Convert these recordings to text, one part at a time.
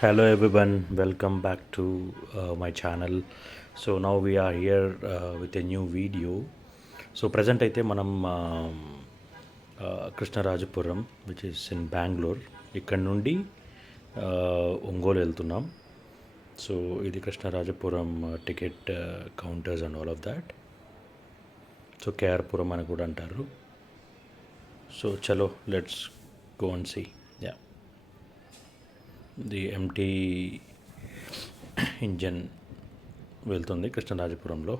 Hello everyone, welcome back to my channel. So now we are here with a new video. So present అయితే మనం Krishnarajapuram which is in Bengaluru ఇక్కడ నుండి ఒంగోలు వెళ్తున్నాం. So ఇది Krishnarajapuram ticket counters and all of that. So KR Puram అని కూడా అంటారు. So చలో let's go and see. Yeah, the MT engine వెళ్తుంది కృష్ణరాజపురంలో.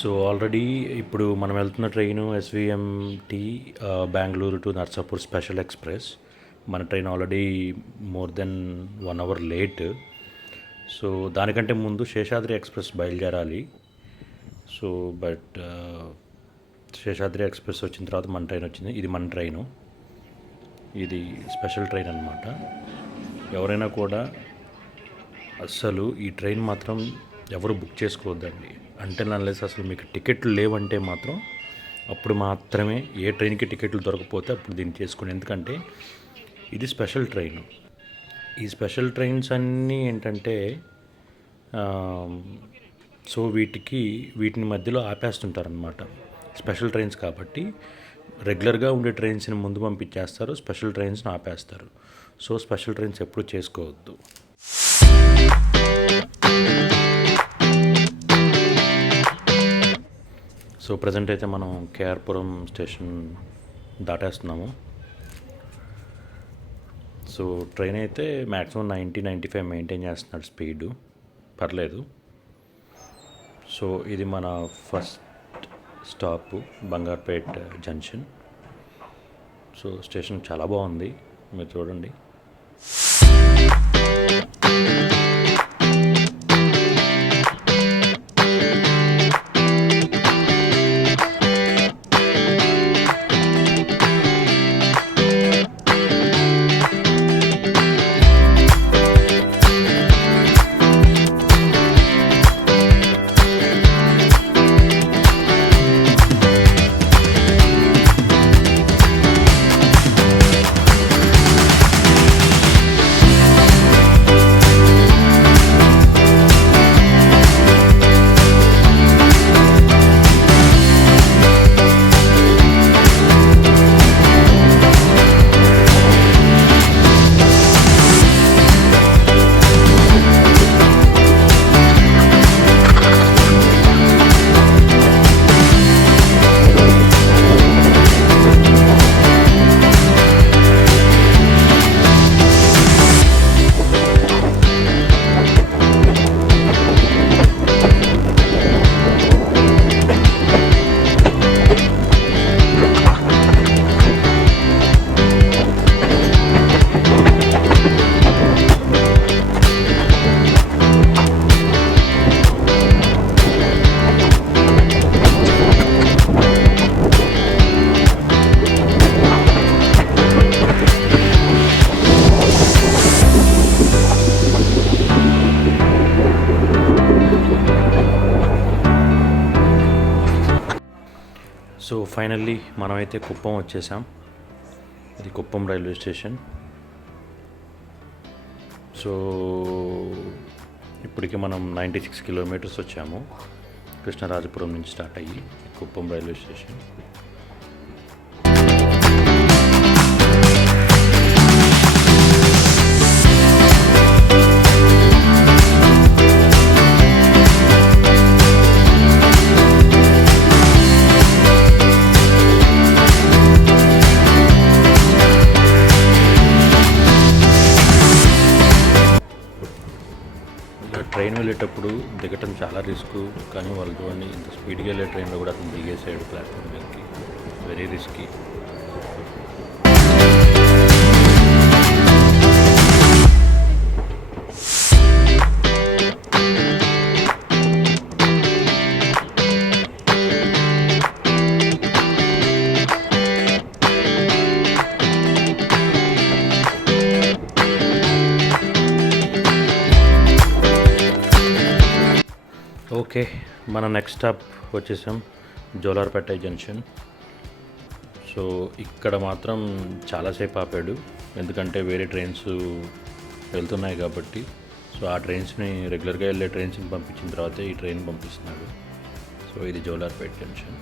సో ఆల్రెడీ ఇప్పుడు మనం వెళ్తున్న train SVMT Bengaluru to Narsapur special express. మన train already more than 1 hour late. So దానికంటే ముందు శేషాద్రి ఎక్స్ప్రెస్ బయలుదేరాలి. సో బట్ శేషాద్రి ఎక్స్ప్రెస్ వచ్చిన తర్వాత మన ట్రైన్ వచ్చింది. ఇది మన ట్రైను, ఇది స్పెషల్ ట్రైన్ అనమాట. ఎవరైనా కూడా అస్సలు ఈ ట్రైన్ మాత్రం ఎవరు బుక్ చేసుకోవద్దండి. అంటే అన్లెస్ అసలు మీకు టికెట్లు లేవంటే మాత్రం అప్పుడు మాత్రమే, ఏ ట్రైన్కి టికెట్లు దొరకపోతే అప్పుడు దీన్ని చేసుకోండి. ఎందుకంటే ఇది స్పెషల్ ట్రైన్. ఈ స్పెషల్ ట్రైన్స్ అన్నీ ఏంటంటే సో వీటిని మధ్యలో ఆపేస్తుంటారనమాట. స్పెషల్ ట్రైన్స్ కాబట్టి రెగ్యులర్గా ఉండే ట్రైన్స్ని ముందు పంపించేస్తారు, స్పెషల్ ట్రైన్స్ని ఆపేస్తారు. సో స్పెషల్ ట్రైన్స్ ఎప్పుడు చేసుకోవద్దు. సో ప్రజెంట్ అయితే మనం కేఆర్పురం స్టేషన్ దాటేస్తున్నాము. సో ట్రైన్ అయితే మ్యాక్సిమం 90-95 మెయింటైన్ చేస్తున్నాడు స్పీడు, పర్లేదు. సో ఇది మన first stop Bangarpet junction. So station చాలా బాగుంది, మీరు చూడండి. సో ఫైనల్లీ మనమైతే కుప్పం వచ్చేసాం. ఇది కుప్పం రైల్వే స్టేషన్. సో ఇప్పటికి మనం 96 కిలోమీటర్స్ వచ్చాము కృష్ణరాజపురం నుంచి స్టార్ట్ అయ్యి కుప్పం రైల్వే స్టేషన్. ట్రైన్ వెళ్ళేటప్పుడు దిగటం చాలా రిస్క్, కానీ వాళ్ళు చూడండి ఇంత స్పీడ్గా వెళ్ళే ట్రైన్లో కూడా అతను దిగేసాడు ప్లాట్ఫామ్ మీదకి. Very risky. ఓకే, మన నెక్స్ట్ స్టాప్ వచ్చేసాం జోలార్పేట జంక్షన్. సో ఇక్కడ మాత్రం చాలాసేపు ఆపాడు, ఎందుకంటే వేరే ట్రైన్స్ వెళ్తున్నాయి కాబట్టి. సో ఆ ట్రైన్స్ని రెగ్యులర్గా వెళ్ళే ట్రైన్స్ని పంపించిన తర్వాత ఈ ట్రైన్ పంపిస్తున్నాడు. సో ఇది Jolarpet junction.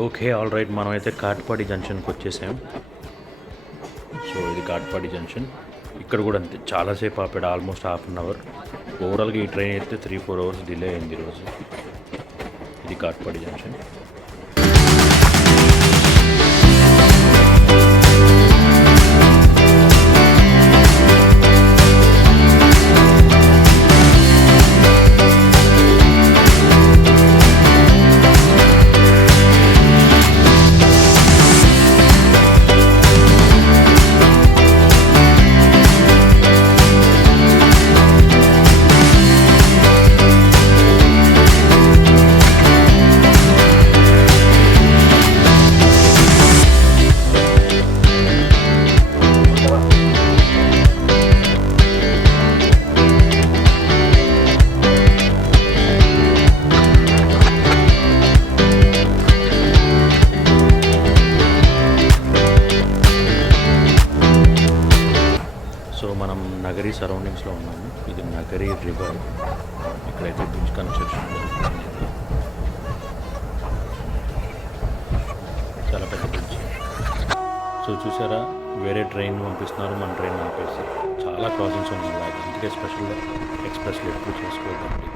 Okay, all right, మనమైతే కాట్పాడి జంక్షన్కి వచ్చేసాం. సో ఇది కాట్పాడి జంక్షన్. ఇక్కడ కూడా అంతే, చాలాసేపు ఆపాడు, ఆల్మోస్ట్ ½ అవర్. ఓవరాల్గా ఈ ట్రైన్ అయితే 3-4 అవర్స్ డిలే అయింది ఈరోజు. ఇది కాట్పాడి జంక్షన్. మనం నగరి సరౌండింగ్స్లో ఉన్నాము. ఇది నగరి రివర్. ఇక్కడైతే బ్రిడ్జ్ కన్స్ట్రక్షన్ జరుగుతుంది. చాలా పెద్ద బ్రిడ్జ్. సో చూసారా, వేరే ట్రైన్ పంపిస్తున్నారు, మన ట్రైన్ ఆపేసి. చాలా క్రాసింగ్స్ ఉన్నాయి అలాగే, అందుకే స్పెషల్ ఎక్స్ప్రెస్లు ఎక్కువ చేసుకోవద్దండి.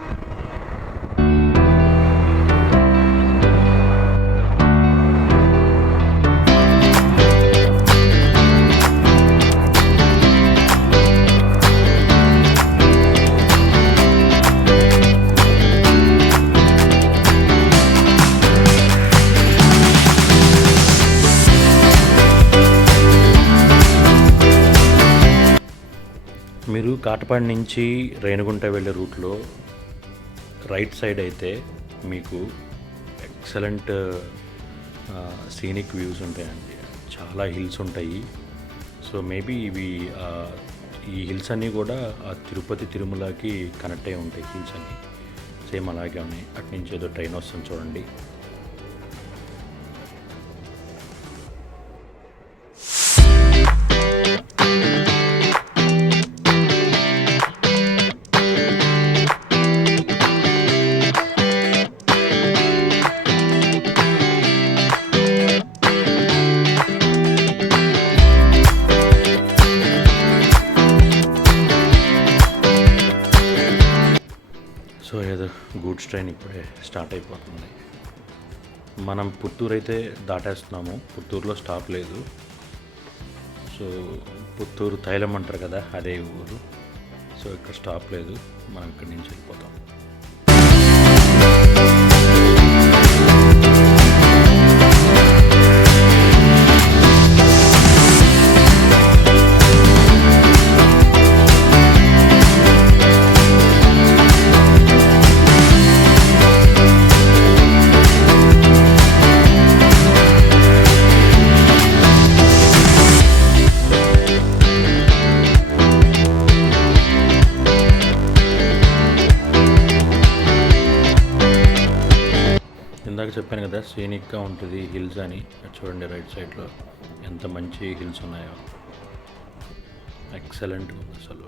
మీరు కాటపాడి నుంచి రేణిగుంట వెళ్ళే రూట్లో రైట్ సైడ్ అయితే మీకు ఎక్సలెంట్ సీనిక్ వ్యూస్ ఉంటాయండి. చాలా హిల్స్ ఉంటాయి. సో మేబీ ఈ హిల్స్ అన్నీ కూడా తిరుపతి తిరుమలకి కనెక్ట్ అయి ఉంటాయి. హిల్స్ అన్నీ సేమ్ అలాగే ఉన్నాయి. అటు నుంచి ఏదో ట్రైన్ వస్తుంది చూడండి. గూడ్స్ ట్రైన్ ఇప్పుడే స్టార్ట్ అయిపోతుంది. మనం పుత్తూరు అయితే దాటేస్తున్నాము. పుత్తూరులో స్టాప్ లేదు. సో పుత్తూరు తైలం అంటారు కదా, అదే ఊరు. సో ఇక్కడ స్టాప్ లేదు, మనం ఇక్కడి నుంచి వెళ్ళిపోతాం. ఇందాక చెప్పాను కదా సీనిక్గా ఉంటుంది హిల్స్ అని. చూడండి రైట్ సైడ్లో ఎంత మంచి హిల్స్ ఉన్నాయో. ఎక్సలెంట్గా ఉంది అసలు.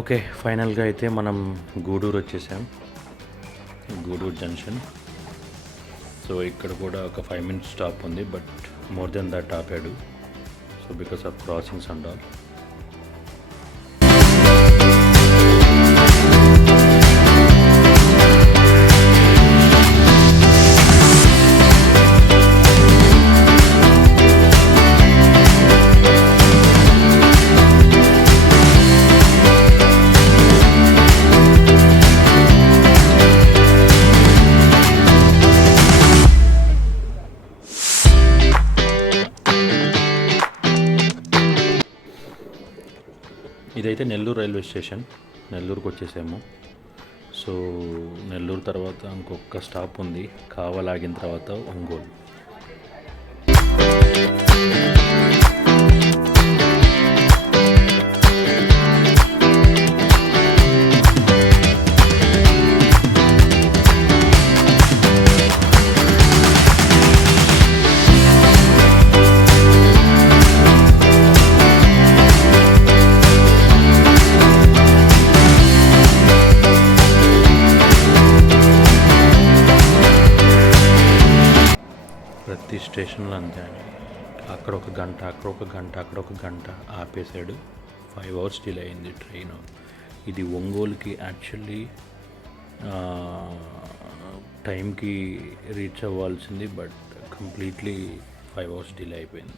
ఓకే, ఫైనల్గా అయితే మనం గూడూరు వచ్చేసాం. గూడూరు జంక్షన్. సో ఇక్కడ కూడా ఒక 5 minutes స్టాప్ ఉంది, బట్ మోర్ దెన్ దట్ ఆపాడు. So because of crossings and all. ఇదైతే నెల్లూరు రైల్వే స్టేషన్. నెల్లూరుకి వచ్చేసాము. సో నెల్లూరు తర్వాత ఇంకొక స్టాప్ ఉంది, కావలాగిన తర్వాత ఒంగోలు. ప్రతి స్టేషన్లో అంతే అండి. అక్కడ ఒక గంట, అక్కడ ఒక గంట, అక్కడ ఒక గంట ఆపేసాడు. 5 hours డిలే అయింది ట్రైన్. ఇది ఒంగోలుకి యాక్చువల్లీ టైంకి రీచ్ అవ్వాల్సింది, బట్ కంప్లీట్లీ 5 hours డిలే అయిపోయింది.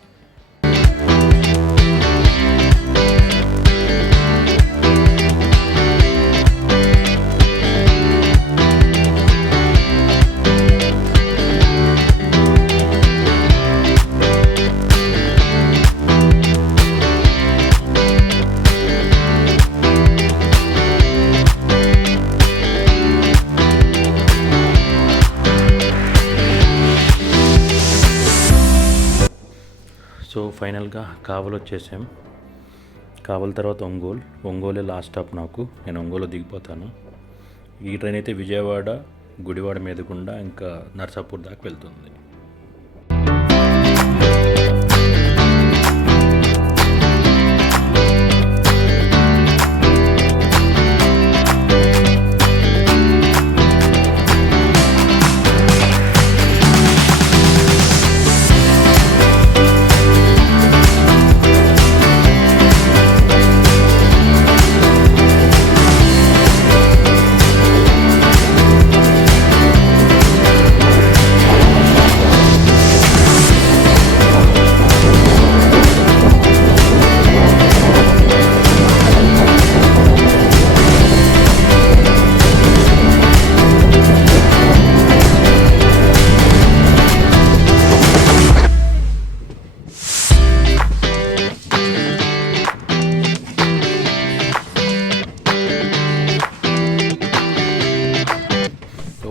సో ఫైనల్గా కావలి వచ్చేసాం. కావలి తర్వాత ఒంగోలే లాస్ట్ స్టాప్ నాకు. నేను ఒంగోలు దిగిపోతాను. ఈ ట్రైన్ అయితే విజయవాడ, గుడివాడ మీదకుండా ఇంకా నర్సాపూర్ దాకా వెళ్తుంది.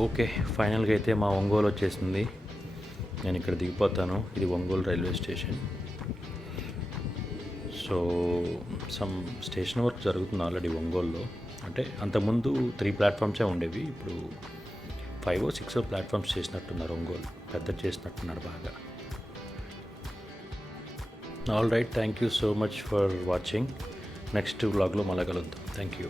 ఓకే, ఫైనల్గా అయితే మా ఒంగోలు వచ్చేసింది. నేను ఇక్కడ దిగిపోతాను. ఇది Ongole railway station. So some station work జరుగుతుంది ఆల్రెడీ ఒంగోలులో. అంటే అంతకుముందు 3 ప్లాట్ఫామ్సే ఉండేవి, ఇప్పుడు 5 or 6 ప్లాట్ఫామ్స్ చేసినట్టున్నారు ఒంగోలు, పెద్ద చేసినట్టున్నారు బాగా. All right, thank you so much for watching. Next వ్లాగ్లో మళ్ళీ కలుద్దాం. Thank you.